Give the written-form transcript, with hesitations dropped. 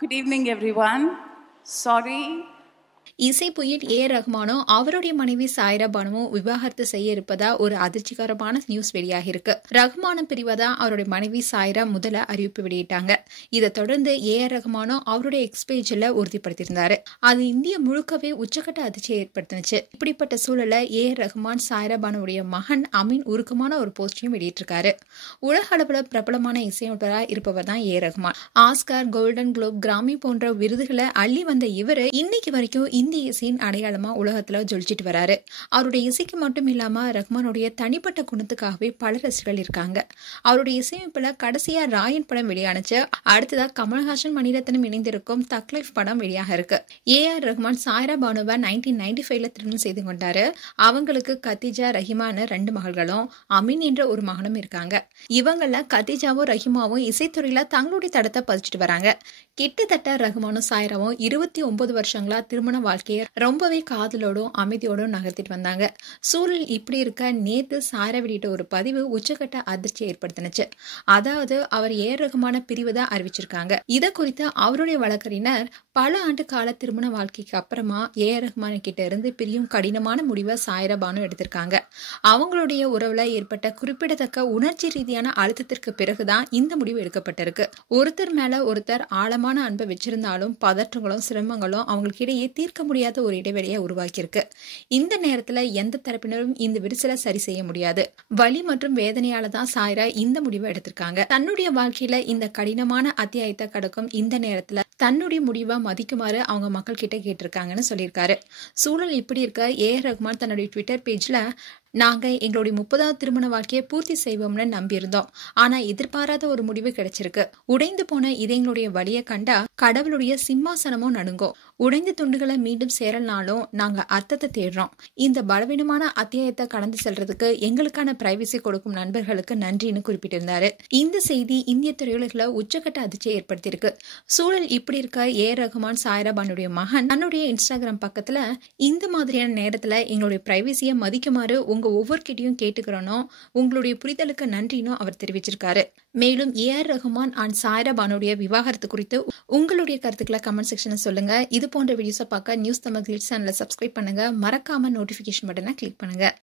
Good evening, everyone. Sorry. இசை புயல் ஏ ரஹ்மானும் அவருடைய மனைவி சாய்ரா பானுவும் விவாகரத்து செய்ய இருப்பதா ஒரு அதிர்ச்சிகரமான நியூஸ் வெளியாகிருக்கு. ரஹ்மானும் பிரிவதா அவருடைய மனைவி சாய்ரா முதல்ல அறிவிப்பு வெளியிட்டாங்க. இதை தொடர்ந்து ஏ ரஹ்மானும் அவருடைய எக்ஸ்பேஜில் உறுதிப்படுத்தியிருந்தாரு. அது இந்திய முழுக்கவே உச்சக்கட்ட அதிர்ச்சியை ஏற்படுத்தினுச்சு. இப்படிப்பட்ட சூழல ஏ ரஹ்மான் சாய்ரா பானுடைய மகன் அமீன் உருக்கமான ஒரு போஸ்டையும் வெளியிட்டிருக்காரு. உலக அளவுல பிரபலமான இசையமைப்பாளராக இருப்பவர் தான் ஏ ரஹ்மான். ஆஸ்கார், கோல்டன் குளோப், கிராமி போன்ற விருதுகளை அள்ளி வந்த இவரு இன்னைக்கு வரைக்கும் இந்திய இசையின் அடையாளமா உலகத்துல ஜொலிச்சிட்டு வராரு. அவருடைய இசைக்கு மட்டும் இல்லாம ரஹ்மானுடைய தனிப்பட்ட குணத்துக்காகவே பல ரசிகர்கள் இருக்காங்க. அவருடைய இசையமைப்புல கடைசியா ராயன் படம் வெளியானுச்சு. அடுத்ததா கமல்ஹாசன், மணிரத்னம் இணைந்திருக்கும் தக் லைஃப் படம் வெளியாக இருக்கு. ஏ.ஆர். ரஹ்மான் சாய்ரா பானுவை 1995 திருமணம் செய்து கொண்டாரு. அவங்களுக்கு கத்திஜா, ரஹிமான்னு 2 மகள்களும் அமீன் என்ற ஒரு மகனும் இருக்காங்க. இவங்கள கத்திஜாவும் ரஹிமாவும் இசைத்துறையில தங்களுடைய தடத்தை பதிச்சுட்டு வராங்க. கிட்டத்தட்ட ரஹ்மானும் சாய்ராவும் 29 வருஷங்களா திருமண வாழ்க்கையை ரொம்பவே காதலோடும் அமைதியோடும் நகர்த்திட்டு வந்தாங்க. சூழல் இப்படி இருக்க நேத்து சாய்ரா வெளியிட்ட ஒரு பதிவு உச்சக்கட்ட அதிர்ச்சியை ஏற்படுத்தினுச்சு. அதாவது அவர் ஏ ரஹ்மான பிரிவதா அறிவிச்சிருக்காங்க. இதை குறித்து அவருடைய வழக்கறிஞர் பல ஆண்டு கால திருமண வாழ்க்கைக்கு அப்புறமா ஏ ரஹ்மான் கிட்ட இருந்து பிரியும் கடினமான முடிவை சாய்ரா பானு எடுத்திருக்காங்க. அவங்களுடைய உறவுல ஏற்பட்ட குறிப்பிடத்தக்க உணர்ச்சி ரீதியான அழுத்தத்திற்கு பிறகுதான் இந்த முடிவு எடுக்கப்பட்டிருக்கு. ஒருத்தர் மேல ஒருத்தர் ஆழமான அன்பை வச்சிருந்தாலும் பதற்றங்களும் சிரமங்களும் அவங்களுக்கு இடையே தீர்க்க முடியாத ஒரு இடைவெளியை உருவாக்கியிருக்கு. இந்த நேரத்துல எந்த தரப்பினரும் இந்த விரிசலை சரி செய்ய முடியாது. வலி மற்றும் வேதனையால தான் சாய்ரா இந்த முடிவை எடுத்திருக்காங்க. தன்னுடைய வாழ்க்கையில இந்த கடினமான அத்தியாயத்தை கடக்கும் இந்த நேரத்துல தன்னுடைய முடிவை மதிக்குமாறு அவங்க மக்கள் கிட்ட கேட்டிருக்காங்கன்னு சொல்லியிருக்காரு. சூழல் இப்படி இருக்க ஏ.ஆர். ரஹ்மான் தன்னுடைய ட்விட்டர் பேஜ்ல நாங்க எங்களுடைய 30வது திருமண வாழ்க்கையை பூர்த்தி செய்வோம்னு நம்பியிருந்தோம். ஆனா எதிர்பாராத ஒரு முடிவு கிடைச்சிருக்கு. உடைந்து போன இதயங்களுடைய வழியை கண்டா கடவுளுடைய சிம்மாசனமும் நடுங்கும். உடைந்த துண்டுகளை மீண்டும் சேரல்னாலும் நாங்க அர்த்தத்தை தேடுறோம். இந்த பலவீனமான அத்தியாயத்தை கடந்து செல்றதுக்கு எங்களுக்கான பிரைவசி கொடுக்கும் நண்பர்களுக்கு நன்றின்னு குறிப்பிட்டிருந்தாரு. இந்த செய்தி இந்திய திரையுலகில உச்சக்கட்ட அதிர்ச்சியை ஏற்படுத்தியிருக்கு. சூழல் இப்படி இருக்க ஏ.ஆர். ரஹ்மான் சாய்ரா பானுடைய மகன் தன்னுடைய இன்ஸ்டாகிராம் பக்கத்துல இந்த மாதிரியான நேரத்துல எங்களுடைய பிரைவசியை மதிக்குமாறு உங்க ஒவ்வொருக்கிட்டையும் கேட்டுக்கிறோனோ உங்களுடைய புரிதலுக்கு நன்றின்னு அவர் தெரிவிச்சிருக்காரு. மேலும் ஏ.ஆர். ரஹ்மான் அண்ட் சாய்ரா பானுடைய விவாகரத்து குறித்து உங்களுடைய கருத்துக்களை கமெண்ட் செக்ஷன்ல சொல்லுங்க. இது போன்ற வீடியோஸை பார்க்க நியூஸ் தமிழ் கிளிட்ஸ் சேனலை சப்ஸ்கிரைப் பண்ணுங்க. மறக்காம நோட்டிபிகேஷன் பட்டனை கிளிக் பண்ணுங்க.